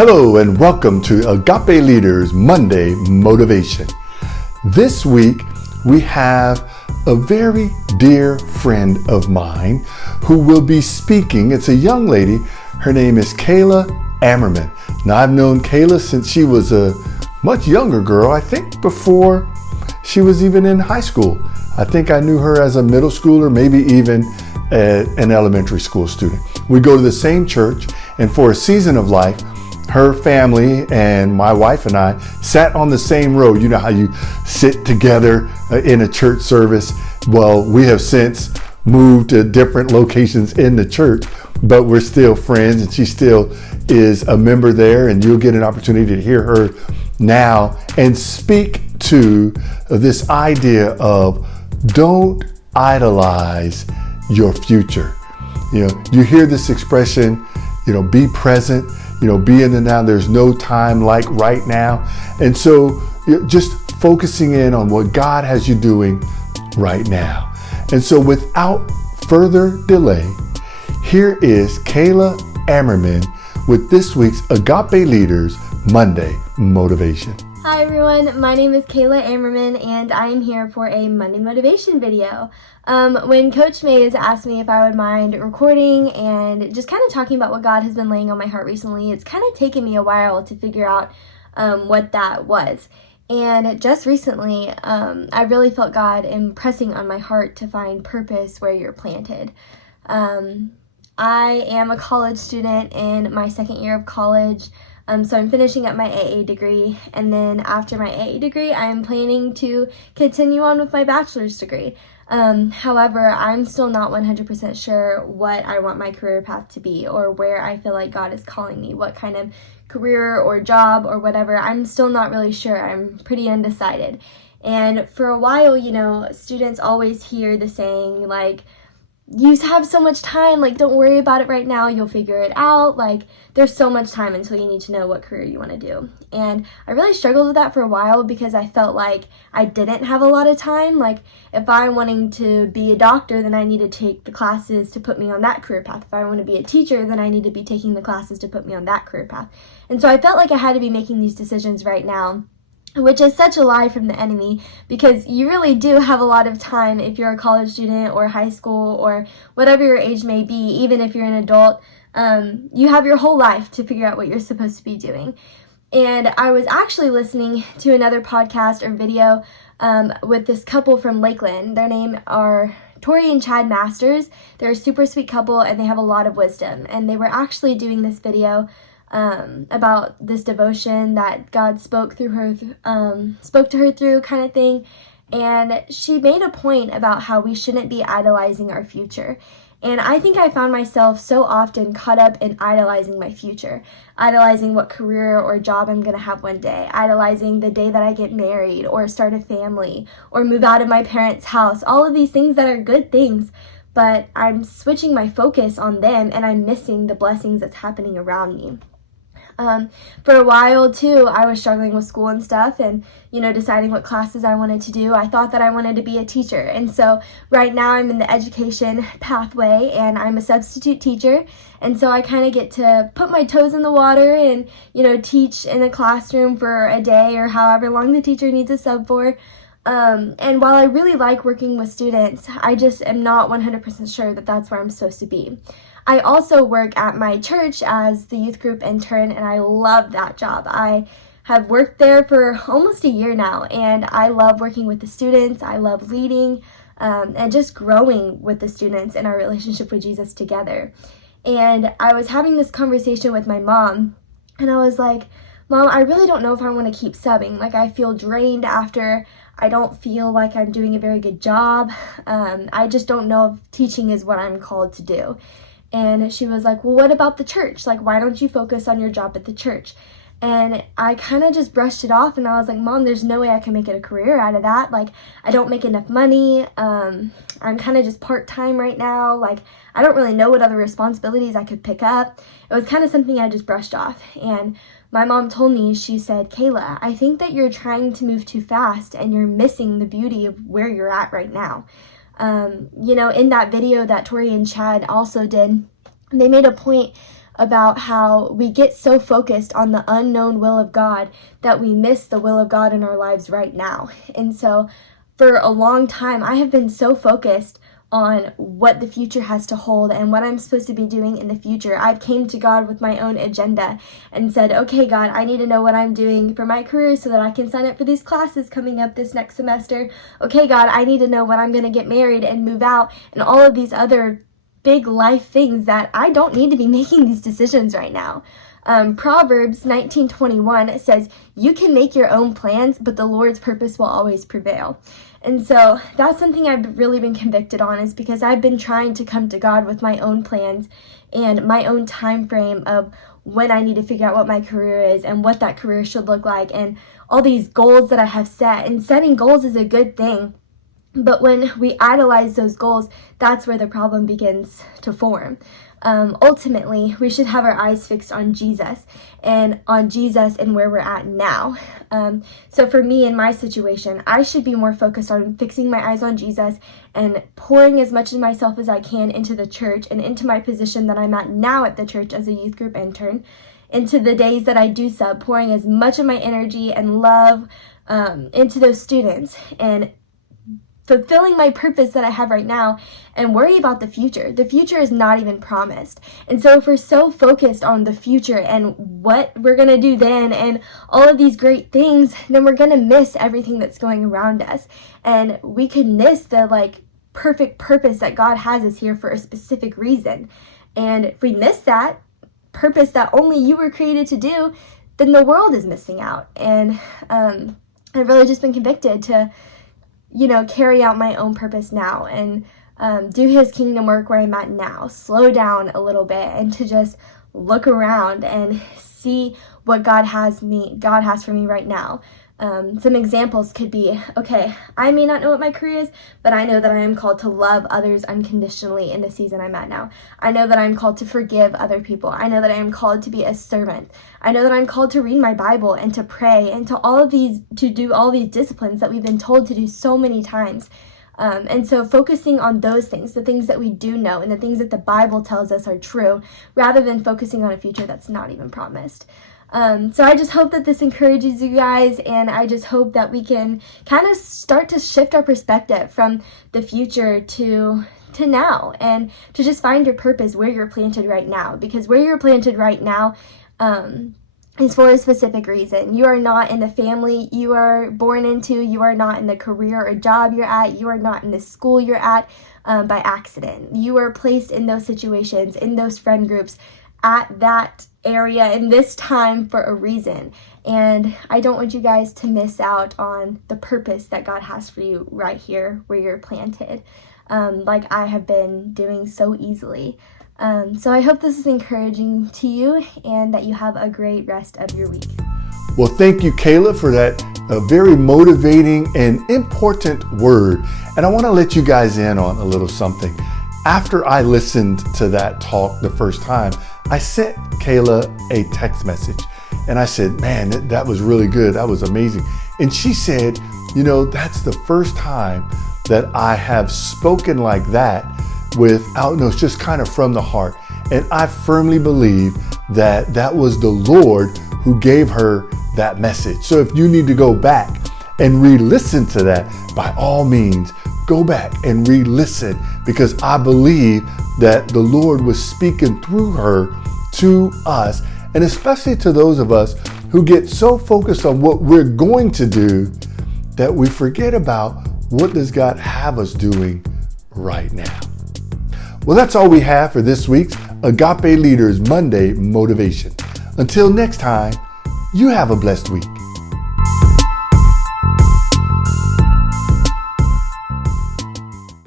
Hello and welcome to Agape Leaders Monday Motivation. This week we have a very dear friend of mine who will be speaking. It's a young lady. Her name is Kayla Ammerman. Now I've known Kayla since she was a much younger girl, I think before she was even in high school. I think I knew her as a middle schooler, maybe even an elementary school student. We go to the same church, and for a season of life, her family and my wife and I sat on the same row. You know how you sit together in a church service? Well, we have since moved to different locations in the church, but we're still friends, and she still is a member there, and you'll get an opportunity to hear her now and speak to this idea of don't idolize your future. You know, you hear this expression, be present, be in the now. There's no time like right now. And so just focusing in on what God has you doing right now. And so without further delay, here is Kayla Ammerman with this week's Agape Leaders Monday Motivation. Hi everyone, my name is Kayla Ammerman and I am here for a Monday Motivation video. When Coach Mays asked me if I would mind recording and just kind of talking about what God has been laying on my heart recently, it's kind of taken me a while to figure out what that was. And just recently, I really felt God impressing on my heart to find purpose where you're planted. I am a college student in my second year of college. So I'm finishing up my AA degree, and then after my AA degree, I'm planning to continue on with my bachelor's degree. However, I'm still not 100% sure what I want my career path to be, or where I feel like God is calling me, what kind of career or job or whatever. I'm still not really sure. I'm pretty undecided. And for a while, students always hear the saying, like, you have so much time, like, don't worry about it right now, you'll figure it out, like, there's so much time until you need to know what career you want to do. And I really struggled with that for a while because I felt like I didn't have a lot of time. Like, if I'm wanting to be a doctor, then I need to take the classes to put me on that career path. If I want to be a teacher, then I need to be taking the classes to put me on that career path. And so I felt like I had to be making these decisions right now, which is such a lie from the enemy, because you really do have a lot of time if you're a college student or high school or whatever your age may be. Even if you're an adult, you have your whole life to figure out what you're supposed to be doing. And I was actually listening to another podcast or video with this couple from Lakeland. Their name are Tori and Chad Masters. They're a super sweet couple and they have a lot of wisdom. And they were actually doing this video about this devotion that God spoke to her through kind of thing. And she made a point about how we shouldn't be idolizing our future. And I think I found myself so often caught up in idolizing my future, idolizing what career or job I'm going to have one day, idolizing the day that I get married or start a family or move out of my parents' house, all of these things that are good things. But I'm switching my focus on them and I'm missing the blessings that's happening around me. For a while too, I was struggling with school and stuff and, deciding what classes I wanted to do. I thought that I wanted to be a teacher. And so right now I'm in the education pathway and I'm a substitute teacher. And so I kind of get to put my toes in the water and, teach in a classroom for a day or however long the teacher needs a sub for. And while I really like working with students, I just am not 100% sure that that's where I'm supposed to be. I also work at my church as the youth group intern, and I love that job. I have worked there for almost a year now, and I love working with the students. I love leading and just growing with the students in our relationship with Jesus together. And I was having this conversation with my mom, and I was like, Mom, I really don't know if I want to keep subbing. Like, I feel drained after. I don't feel like I'm doing a very good job. I just don't know if teaching is what I'm called to do. And she was like, well, what about the church? Like, why don't you focus on your job at the church? And I kind of just brushed it off and I was like, Mom, there's no way I can make it a career out of that. Like, I don't make enough money. I'm kind of just part-time right now. Like, I don't really know what other responsibilities I could pick up. It was kind of something I just brushed off. And my mom told me, she said, Kayla, I think that you're trying to move too fast and you're missing the beauty of where you're at right now. In that video that Tori and Chad also did, they made a point about how we get so focused on the unknown will of God that we miss the will of God in our lives right now. And so for a long time, I have been so focused on what the future has to hold and what I'm supposed to be doing in the future. I've came to God with my own agenda and said, okay, God, I need to know what I'm doing for my career so that I can sign up for these classes coming up this next semester. Okay, God, I need to know when I'm going to get married and move out and all of these other big life things that I don't need to be making these decisions right now. Proverbs 19:21 says, you can make your own plans, but the Lord's purpose will always prevail. And so that's something I've really been convicted on, is because I've been trying to come to God with my own plans and my own time frame of when I need to figure out what my career is and what that career should look like and all these goals that I have set. And setting goals is a good thing. But when we idolize those goals, that's where the problem begins to form. Ultimately, we should have our eyes fixed on Jesus and where we're at now. So for me in my situation, I should be more focused on fixing my eyes on Jesus and pouring as much of myself as I can into the church and into my position that I'm at now at the church as a youth group intern, into the days that I do sub, pouring as much of my energy and love into those students and fulfilling my purpose that I have right now, and worry about the future. The future is not even promised. And so if we're so focused on the future and what we're going to do then and all of these great things, then we're going to miss everything that's going around us. And we could miss the perfect purpose that God has us here for a specific reason. And if we miss that purpose that only you were created to do, then the world is missing out. And I've really just been convicted to carry out my own purpose now and do his kingdom work where I'm at now. Slow down a little bit and to just look around and see what God has for me right now. Some examples could be, okay, I may not know what my career is, but I know that I am called to love others unconditionally in the season I'm at now. I know that I'm called to forgive other people. I know that I am called to be a servant. I know that I'm called to read my Bible and to pray and to do all these disciplines that we've been told to do so many times. And so focusing on those things, the things that we do know and the things that the Bible tells us are true, rather than focusing on a future that's not even promised. So I just hope that this encourages you guys, and I just hope that we can kind of start to shift our perspective from the future to now, and to just find your purpose where you're planted right now, because where you're planted right now is for a specific reason. You are not in the family you are born into. You are not in the career or job you're at. You are not in the school you're at by accident. You are placed in those situations, in those friend groups, at that area in this time for a reason. And I don't want you guys to miss out on the purpose that God has for you right here where you're planted, like I have been doing so easily. So I hope this is encouraging to you and that you have a great rest of your week. Well, thank you, Kayla, for that very motivating and important word. And I want to let you guys in on a little something. After I listened to that talk the first time, I sent Kayla a text message and I said, man, that was really good. That was amazing. And she said, that's the first time that I have spoken like that without, it's just kind of from the heart. And I firmly believe that that was the Lord who gave her that message. So if you need to go back and re-listen to that, by all means, go back and re-listen, because I believe that the Lord was speaking through her to us, and especially to those of us who get so focused on what we're going to do that we forget about what does God have us doing right now. Well, that's all we have for this week's Agape Leaders Monday Motivation. Until next time, you have a blessed week.